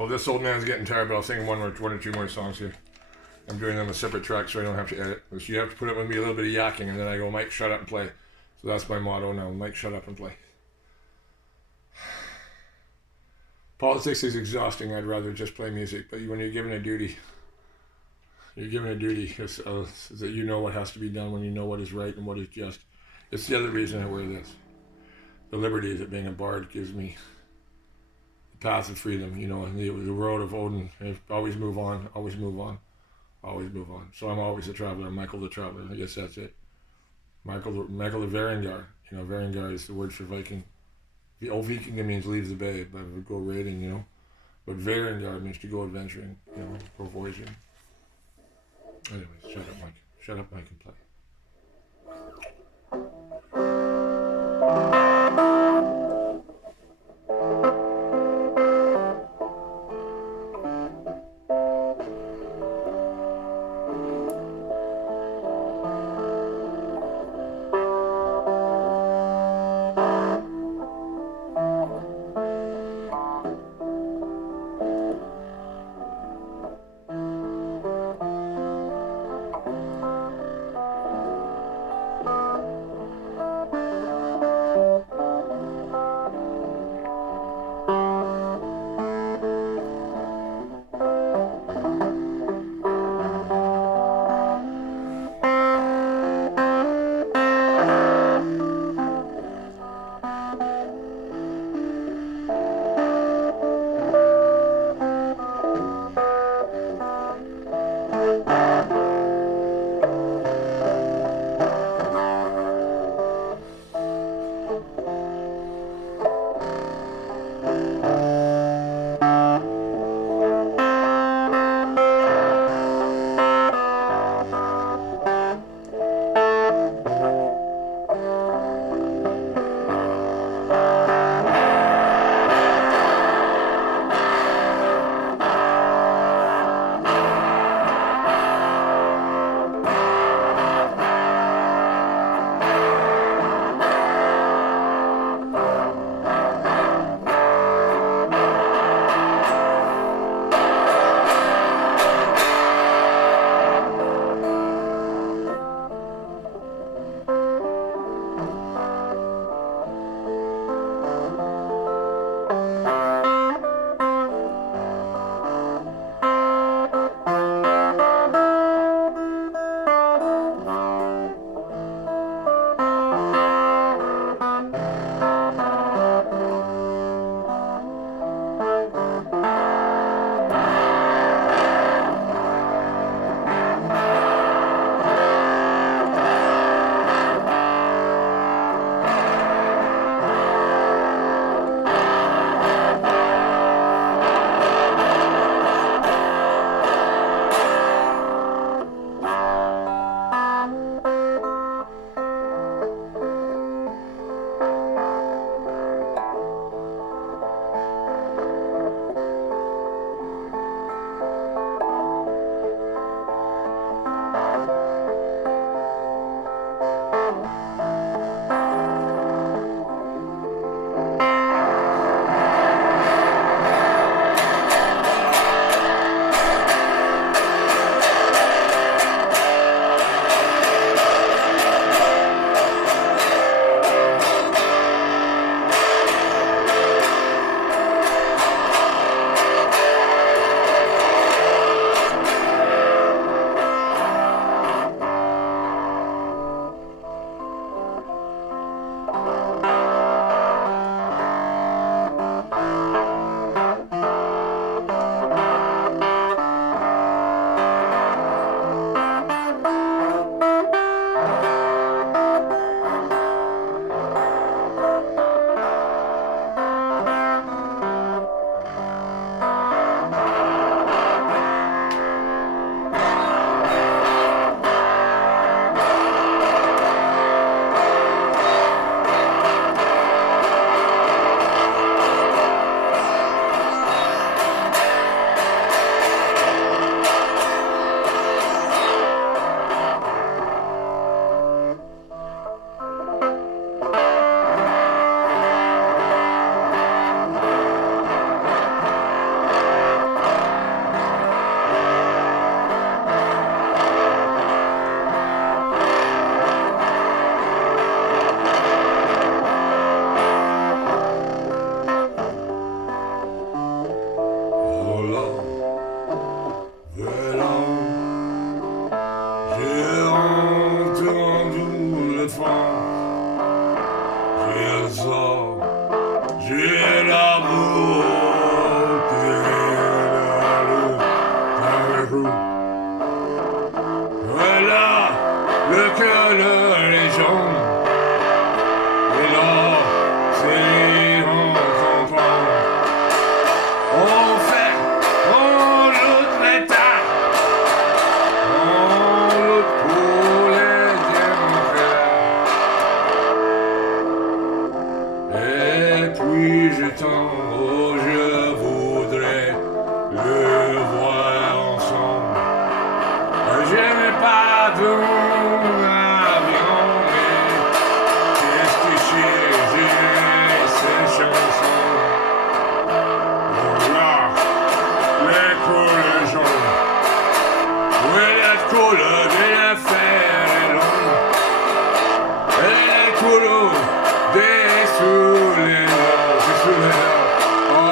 Well, this old man's getting tired, but I'll sing one or two more songs here. I'm doing them a separate track so I don't have to edit. So you have to put up with me a little bit of yakking, and then I go, Mike, shut up and play. So that's my motto now. Mike, shut up and play. Politics is exhausting. I'd rather just play music. But when you're given a duty, because that you know what has to be done when you know what is right and what is just. It's the other reason I wear this. The liberty that being a bard gives me. The path of freedom, and the road of Odin. Always move on, always move on, always move on. So I'm always a traveler. I'm Michael the Traveler. I guess that's it. Michael the Varangar. Varangar is the word for Viking. The old Viking means leave the bay, but would go raiding, But Varangar means to go adventuring, go voyaging. Anyways, shut up, Mike. Shut up, Mike, and play. et l'amour voilà le couleur est jaune et là c'est on comprend on fait on lutte l'État on lutte pour les démocrates et puis je tends oh je voudrais le voir ensemble j'aimais pas ton avion mais qu'est-ce que j'ai ces chansons oh là les couleurs jaunes oui les couleurs de la fer est longue et les couleurs des sous les nord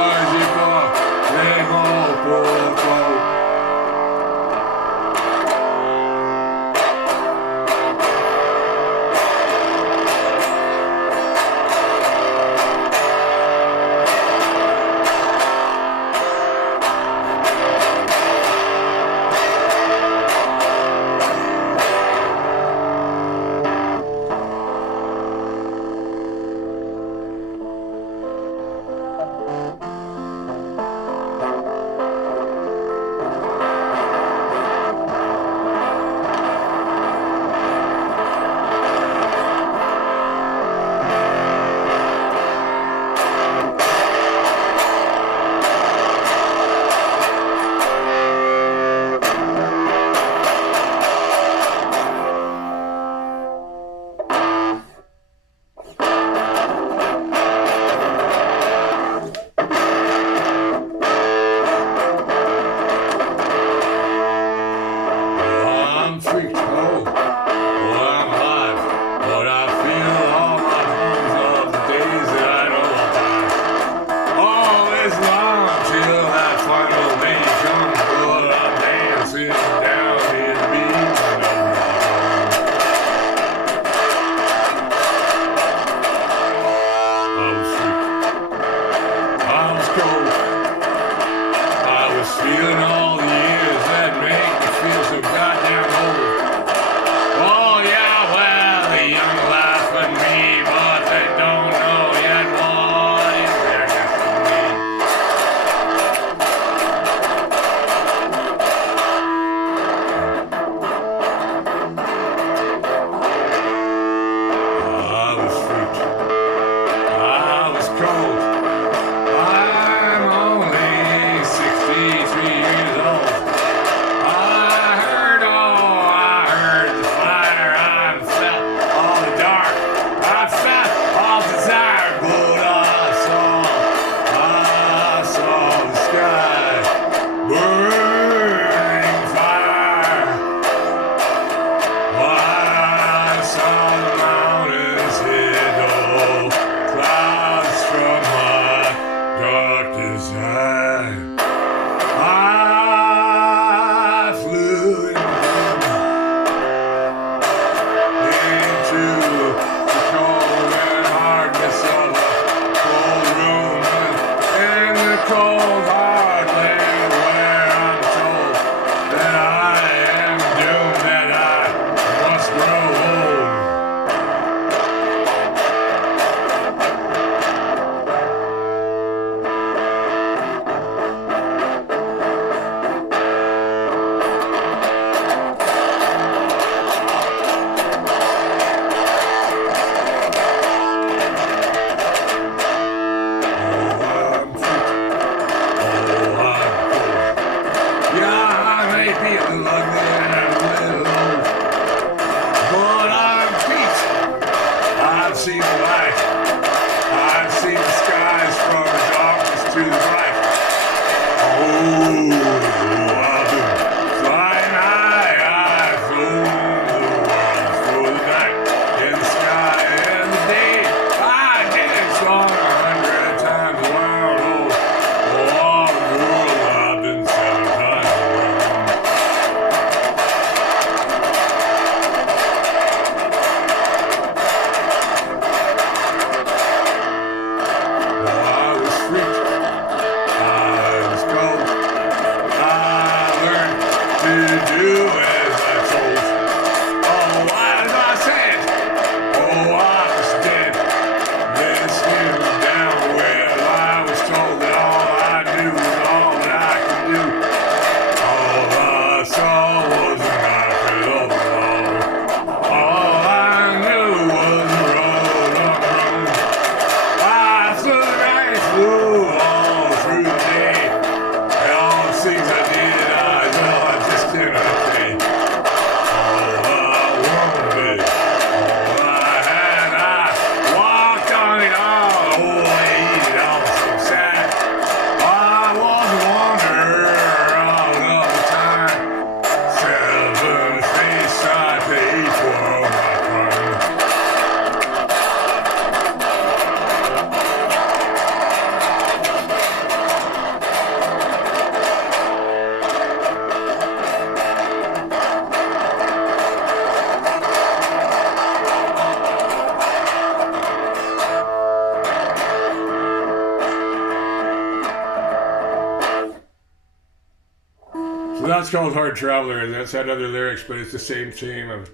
So that's called Hard Traveler, and that's had other lyrics, but it's the same theme of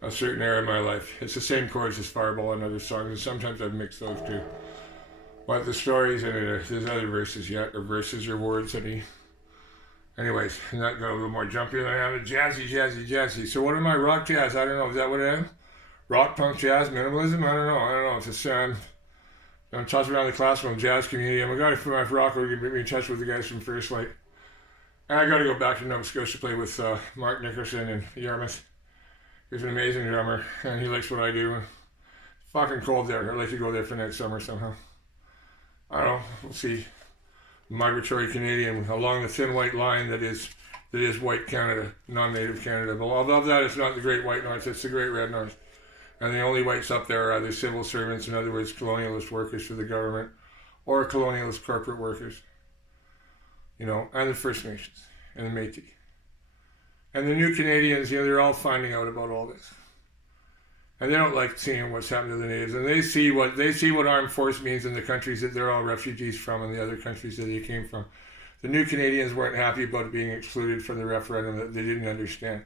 a certain era of my life. It's the same chords as Fireball and other songs, and sometimes I've mixed those too. But the stories in it, there's other verses yet, or verses or words. Anyways, and that got a little more jumpier than I have. Jazzy. So what am I? Rock jazz? I don't know. Is that what I am? Rock, punk, jazz, minimalism? I don't know. It's just I'm tossing around the classical jazz community. I'm a guy from rock who can put me in touch with the guys from First Light. And I got to go back to Nova Scotia to play with Mark Nickerson and Yarmouth. He's an amazing drummer, and he likes what I do. It's fucking cold there. I'd like to go there for next summer somehow. I don't know. We'll see. Migratory Canadian along the thin white line that is white Canada, non-native Canada. But above that, it's not the Great White North, it's the Great Red North. And the only whites up there are either civil servants, in other words, colonialist workers for the government, or colonialist corporate workers, and the First Nations, and the Métis. And the new Canadians, they're all finding out about all this. And they don't like seeing what's happened to the natives. And they see what armed force means in the countries that they're all refugees from and the other countries that they came from. The new Canadians weren't happy about being excluded from the referendum that they didn't understand.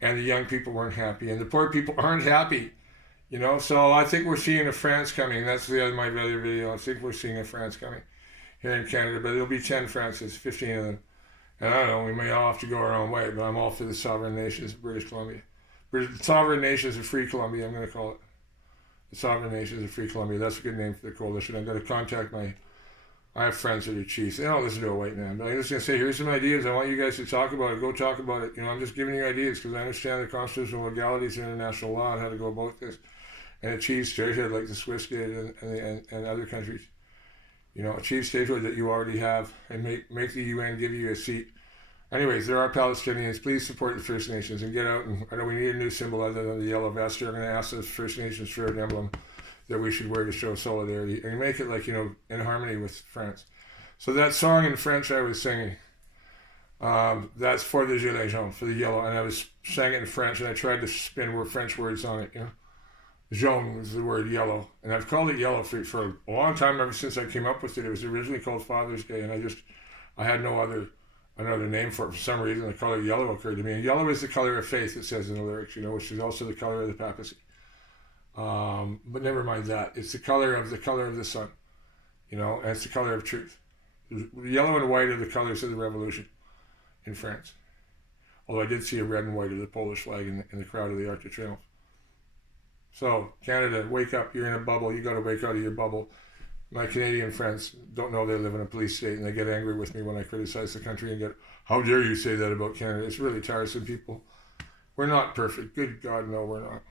And the young people weren't happy. And the poor people aren't happy. So I think we're seeing a France coming. That's my other video. I think we're seeing a France coming here in Canada. But it'll be 10 Frances, 15 of them. And I don't know, we may all have to go our own way, but I'm all for the sovereign nations of British Columbia. The Sovereign Nations of Free Columbia, I'm going to call it. The Sovereign Nations of Free Columbia. That's a good name for the coalition. I'm going to contact I have friends that are chiefs. They don't listen to a white man. But I'm just going to say, here's some ideas. I want you guys to talk about it. Go talk about it. I'm just giving you ideas because I understand the constitutional legalities of international law and how to go about this. And achieve statehood like the Swiss did and other countries. Achieve statehood that you already have and make the UN give you a seat. Anyways, there are Palestinians. Please support the First Nations and get out. And I know we need a new symbol other than the yellow vest. I'm going to ask the First Nations for an emblem that we should wear to show solidarity and make it in harmony with France. So that song in French I was singing, that's for the Gilets-Jaunes, for the yellow. And I was sang it in French and I tried to spin French words on it. Jaune was the word yellow. And I've called it yellow for a long time, ever since I came up with it. It was originally called Father's Day and I had no another name for it. For some reason, the color yellow occurred to me. And yellow is the color of faith, it says in the lyrics, which is also the color of the papacy. But never mind that. It's the color of the sun, and it's the color of truth. Yellow and white are the colors of the revolution in France. Although I did see a red and white of the Polish flag in the crowd of the Arc de Triomphe. So, Canada, wake up. You're in a bubble. You got to wake out of your bubble. My Canadian friends don't know they live in a police state, and they get angry with me when I criticize the country and how dare you say that about Canada? It's really tiresome, people. We're not perfect. Good God, no, we're not.